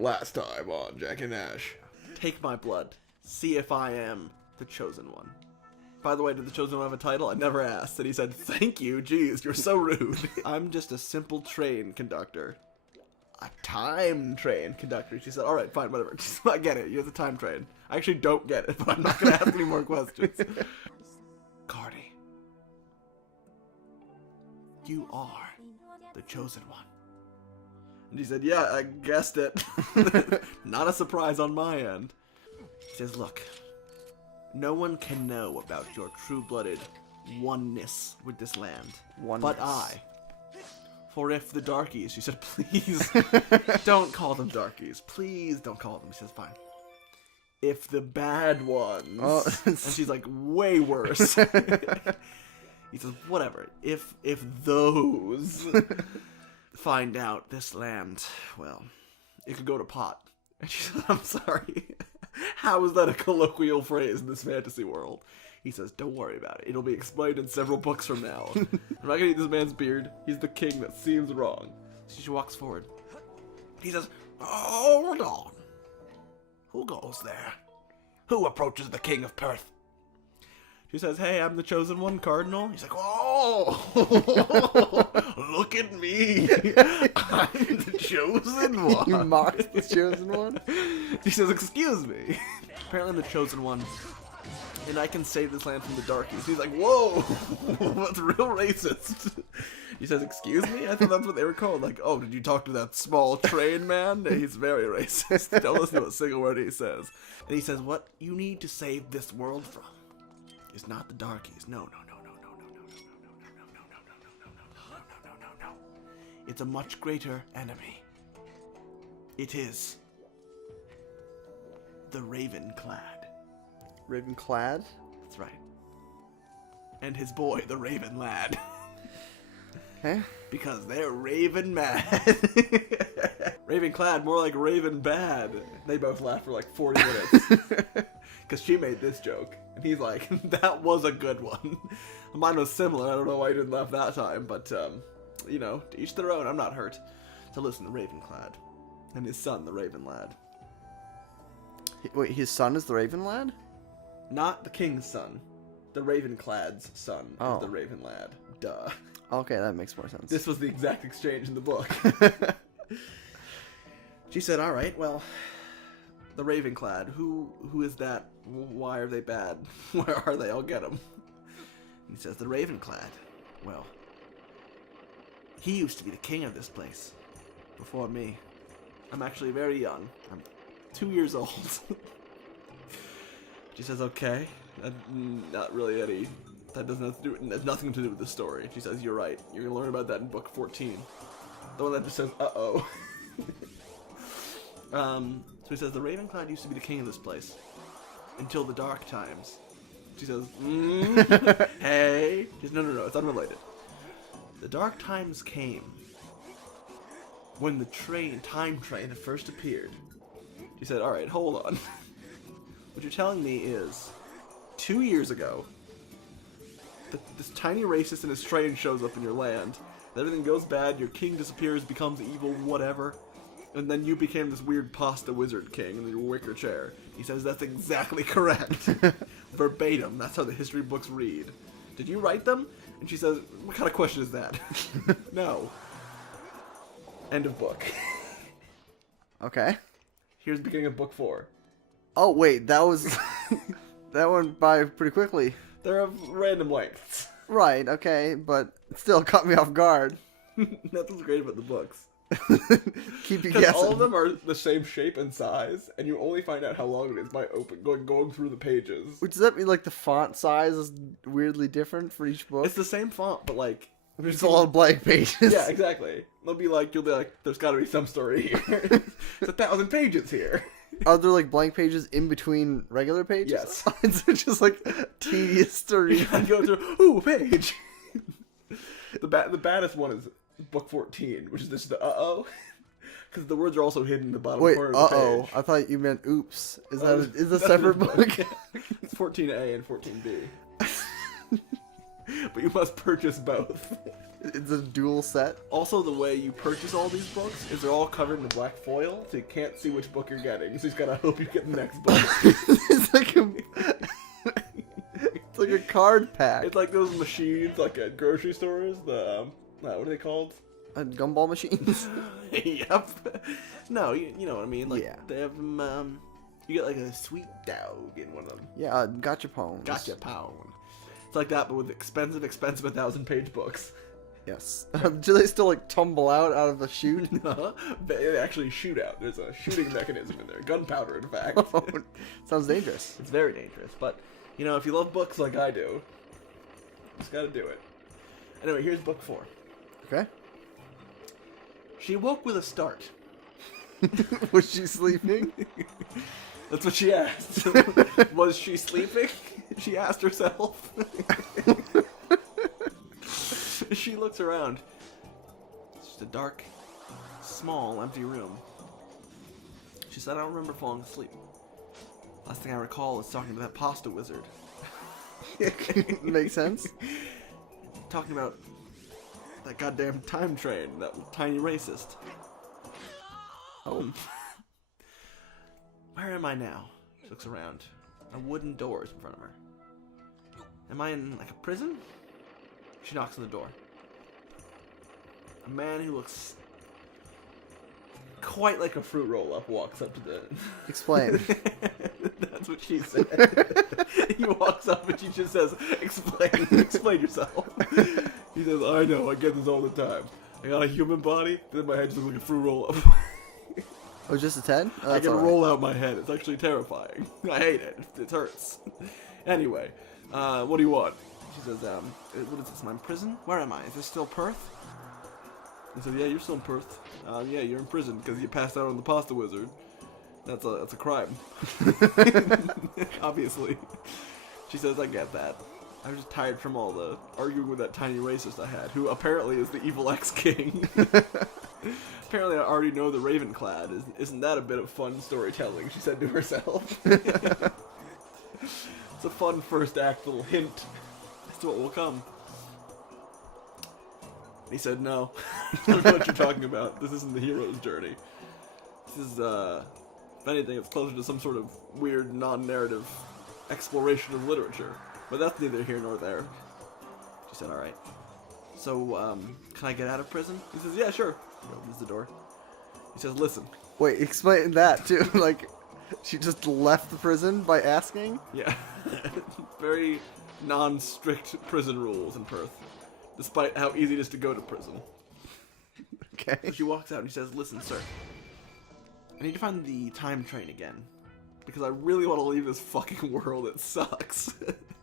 Last time on Jack and Nash. Take my blood. See if I am the chosen one. By the way, did the chosen one have a title? I never asked. And he said, thank you. Jeez, you're so rude. I'm just a simple train conductor. A time train conductor. She said, all right, fine, whatever. I get it. You're the time train. I actually don't get it, but I'm not going to ask any more questions. Cardi, you are the chosen one. And he said, yeah, I guessed it. Not a surprise on my end. He says, look, no one can know about your true-blooded oneness with this land. Oneness. But I. For if the darkies, she said, please don't call them darkies. Please don't call them. He says, fine. If the bad ones. Oh. And she's like, way worse. He says, whatever. If those find out this land, well, it could go to pot. And she says, I'm sorry. How is that a colloquial phrase in this fantasy world? He says, don't worry about it. It'll be explained in several books from now. I'm not gonna eat this man's beard. He's the king that seems wrong. So she walks forward. He says, hold on. Who goes there? Who approaches the king of Perth? She says, hey, I'm the chosen one, Cardinal. He's like, oh, look at me. I'm the chosen one. You mocked the chosen one? He says, excuse me. Apparently the chosen one, and I can save this land from the darkies. He's like, whoa, that's real racist. He says, excuse me? I thought that's what they were called. Like, oh, did you talk to that small train man? He's very racist. Don't listen to a single word he says. And he says, what you need to save this world from is not the darkies. No. It's a much greater enemy. It is the Ravenclad. Ravenclad? That's right. And his boy, the Raven Lad. Huh? Because they're Raven mad. Ravenclad, more like Raven bad. They both laughed for like 40 minutes. Because she made this joke. And he's like, that was a good one. Mine was similar. I don't know why he didn't laugh that time. But, you know, to each their own. I'm not hurt. So listen, the Ravenclad. And his son, the Raven Lad. Wait, his son is the Raven Lad? Not the king's son. The Ravenclad's son is the Raven Lad. Duh. Okay, that makes more sense. This was the exact exchange in the book. She said, all right, well, the Ravenclad, who is that? Why are they bad? Where are they? I'll get them. He says, the Ravenclad. Well, he used to be the king of this place before me. I'm actually very young. I'm 2 years old. She says, okay. Not really any... That doesn't have to do... Has nothing to do with the story. She says, you're right. You're going to learn about that in book 14. The one that just says, uh-oh. So he says, the Ravenclad used to be the king of this place. Until the dark times. She says, hey. She says, no, it's unrelated. The dark times came when the time train had first appeared. She said, all right, hold on. What you're telling me is, 2 years ago, this tiny racist and his train shows up in your land, and everything goes bad, your king disappears, becomes evil, whatever, and then you became this weird pasta wizard king in your wicker chair. He says that's exactly correct. Verbatim, that's how the history books read. Did you write them? And she says, what kind of question is that? No. End of book. Okay. Here's the beginning of book 4. Oh, wait, that was... that went by pretty quickly. They're of random lengths. Right, okay, but it still caught me off guard. That's what's great about the books. Keep you Because guessing. all of them are the same shape and size, and you only find out how long it is by going through the pages. Which does that mean, like, the font size is weirdly different for each book? It's the same font, but like... There's a lot of blank pages. Yeah, exactly. You'll be like, there's gotta be some story here. It's 1,000 pages here. Are there, like, blank pages in between regular pages? Yes. It's just, like, tedious to read. You gotta go through, ooh, a page. The baddest one is book 14, which is just the uh-oh. Because the words are also hidden in the bottom corner of the page. I thought you meant oops. Is that is a separate book? It's 14A and 14B. But you must purchase both. It's a dual set. Also, the way you purchase all these books is they're all covered in black foil, so you can't see which book you're getting. So you just gotta hope you get the next book. It's like a... It's like a card pack. It's like those machines, like at grocery stores. The what are they called? Gumball machines. Yep. No, you know what I mean. Like Yeah. they have them. You get like a sweet dog in one of them. Yeah, gotcha pounds. Gotcha pound. It's like that, but with expensive 1,000-page books. Yes. Do they still like tumble out of the chute? They actually shoot out. There's a shooting mechanism in there. Gunpowder, in fact. Oh, sounds dangerous. It's very dangerous, but you know, if you love books like I do, you just gotta do it. Anyway, here's book 4. Okay. She awoke with a start. Was she sleeping? That's what she asked. Was she sleeping? She asked herself. She looks around. It's just a dark, small, empty room. She said, I don't remember falling asleep. Last thing I recall is talking to that pasta wizard. Makes sense. Talking about that goddamn time train, that tiny racist. Oh. Where am I now? She looks around. A wooden door is in front of her. Am I in like a prison? She knocks on the door. A man who looks quite like a fruit roll-up walks up to the... Explain. That's what she said. He walks up and she just says, explain yourself. He says, I know, I get this all the time. I got a human body, then my head just looks like a fruit roll-up. Oh, just a 10? Oh, I that's can all right. roll out my head. It's actually terrifying. I hate it. It hurts. Anyway, what do you want? She says, what is this? Am I in prison? Where am I? Is this still Perth? He said, yeah, you're still in Perth. Yeah, you're in prison because you passed out on the pasta wizard. That's a crime. Obviously. She says, I get that. I was just tired from all the arguing with that tiny racist I had, who apparently is the evil ex-king. Apparently I already know the Ravenclad. Isn't that a bit of fun storytelling, she said to herself. It's a fun first act little hint as to what will come. He said, no. I don't know what you're talking about. This isn't the hero's journey. This is, if anything, it's closer to some sort of weird, non-narrative exploration of literature. But that's neither here nor there. She said, alright. So, can I get out of prison? He says, yeah, sure. He opens the door. He says, listen. Wait, explain that too. Like, she just left the prison by asking? Yeah. Very non-strict prison rules in Perth. Despite how easy it is to go to prison. Okay. So she walks out and she says, listen, sir. I need to find the time train again. Because I really want to leave this fucking world. It sucks.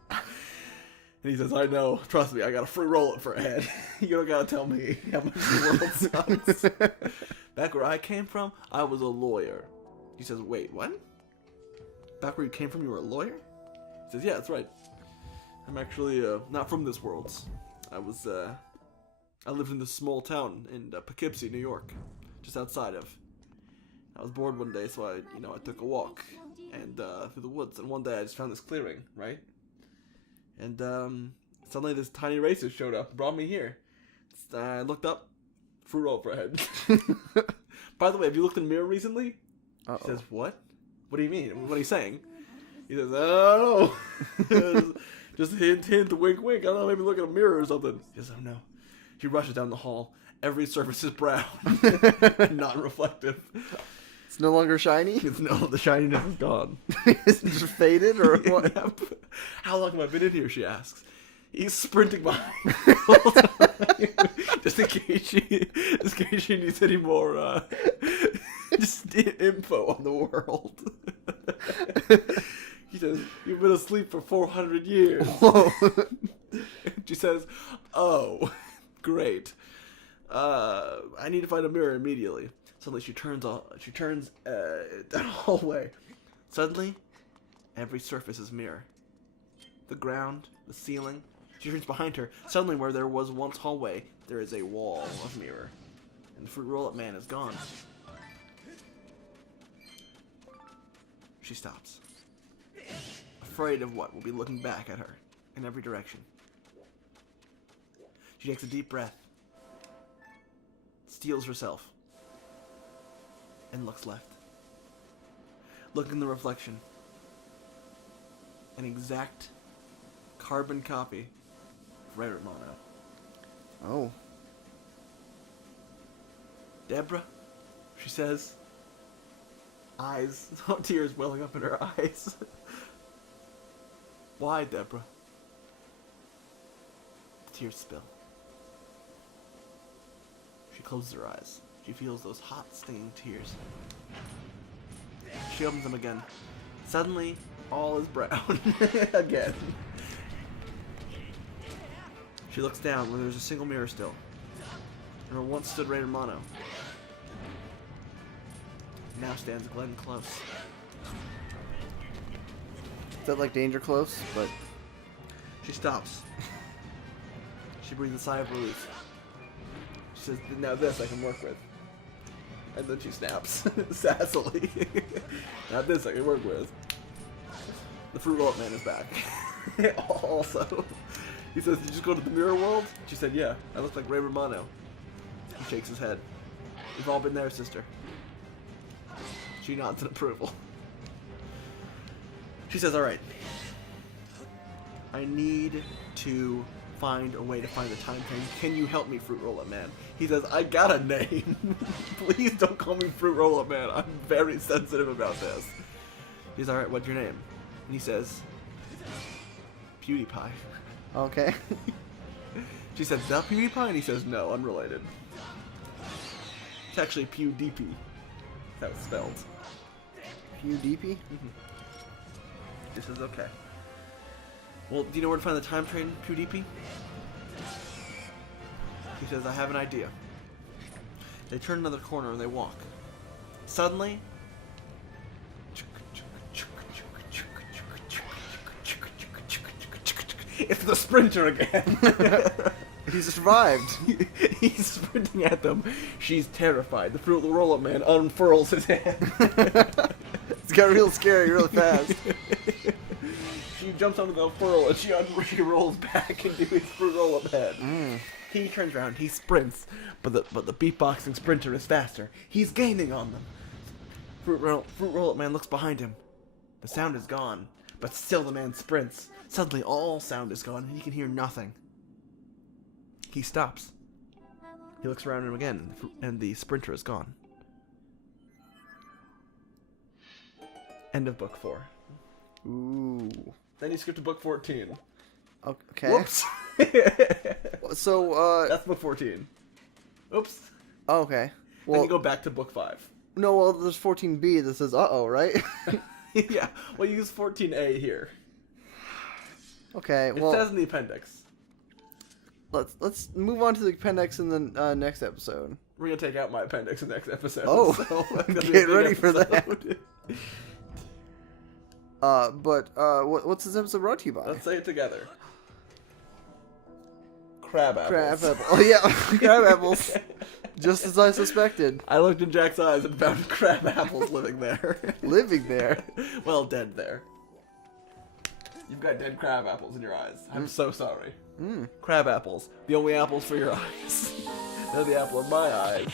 And he says, I know. Trust me, I got a free roll-up for a head. You don't gotta tell me how much the world sucks. Back where I came from, I was a lawyer. He says, wait, what? Back where you came from, you were a lawyer? He says, yeah, that's right. I'm actually not from this world. I lived in this small town in Poughkeepsie, New York, just outside of. I was bored one day, so I took a walk and through the woods, and one day I just found this clearing, right? And suddenly this tiny racist showed up, and brought me here. I looked up, fruit roll for a head. By the way, have you looked in the mirror recently? Uh-oh. He says, what? What do you mean? What are you saying? He says, oh, just hint, wink, wink. I don't know, maybe look in a mirror or something. He says, oh no. She rushes down the hall. Every surface is brown, non-reflective. It's no longer shiny? The shininess is gone. Is it just faded or what? Yep. How long have I been in here, she asks. He's sprinting behind her the whole time. Just in case she needs any more just info on the world. He says, you've been asleep for 400 years. Whoa. She says, oh, great. I need to find a mirror immediately. Suddenly she turns down the hallway. Suddenly, every surface is mirror. The ground, the ceiling. She turns behind her. Suddenly, where there was once hallway, there is a wall of mirror. And the fruit roll-up man is gone. She stops. Afraid of what will be looking back at her in every direction. She takes a deep breath steels herself, and looks left. Look in the reflection. An exact carbon copy of Ray Romano. Oh. Deborah, she says, eyes, tears welling up in her eyes. Why, Deborah? The tears spill. She closes her eyes. She feels those hot, stinging tears. She opens them again. Suddenly, all is brown again. She looks down where there's a single mirror still. Where once stood Ray Romano. Now stands Glenn Close. Is that like Danger Close? But She stops. She breathes a sigh of relief. She says, now this I can work with. And then she snaps, sassily. Now this I can work with. The Fruit Roll-Up Man is back. Also. He says, did you just go to the mirror world? She said, yeah, I look like Ray Romano. He shakes his head. We've all been there, sister. She nods in approval. She says, alright. I need to find a way to find the time train. Can you help me, Fruit Roll-Up Man? He says, I got a name. Please don't call me Fruit Roll-Up Man. I'm very sensitive about this. He's alright, what's your name? And he says, PewDiePie. okay. She says, is that PewDiePie? And he says, no, unrelated. It's actually PewDiePie. That was spelled. PewDiePie? This is okay. Well, do you know where to find the time train, PewDiePie? He says, I have an idea. They turn another corner and they walk. Suddenly, it's the sprinter again. He's survived. He's sprinting at them. She's terrified. The Fruit Roll-Up Man unfurls his hand. It's got real scary real fast. She jumps onto the furl and she rolls back into his Fruit Roll-Up head. He turns around. He sprints, but the beatboxing sprinter is faster. He's gaining on them. Fruit Roll-Up Man looks behind him. The sound is gone, but still the man sprints. Suddenly, all sound is gone, and he can hear nothing. He stops. He looks around him again, and the sprinter is gone. End of book 4. Ooh. Then you skip to book 14. Okay. Whoops. So, That's book 14. Oops. oh, okay. Then Well, you go back to book 5. no, well, there's 14B that says uh-oh, right? Yeah, well, use 14A here. Okay, It well, says in the appendix. let's move on to the appendix in the next episode. We're going to take out my appendix in the next episode. Oh, so that's gonna be a get big ready for that. episode. What's this episode brought to you by? Let's say it together. Crab apples. Crab apple. Oh, yeah, crab apples. Just as I suspected. I looked in Jack's eyes and found crab apples living there. Living there. Well, dead there. You've got dead crab apples in your eyes. I'm so sorry. Crab apples. The only apples for your eyes. They're the apple of my eyes.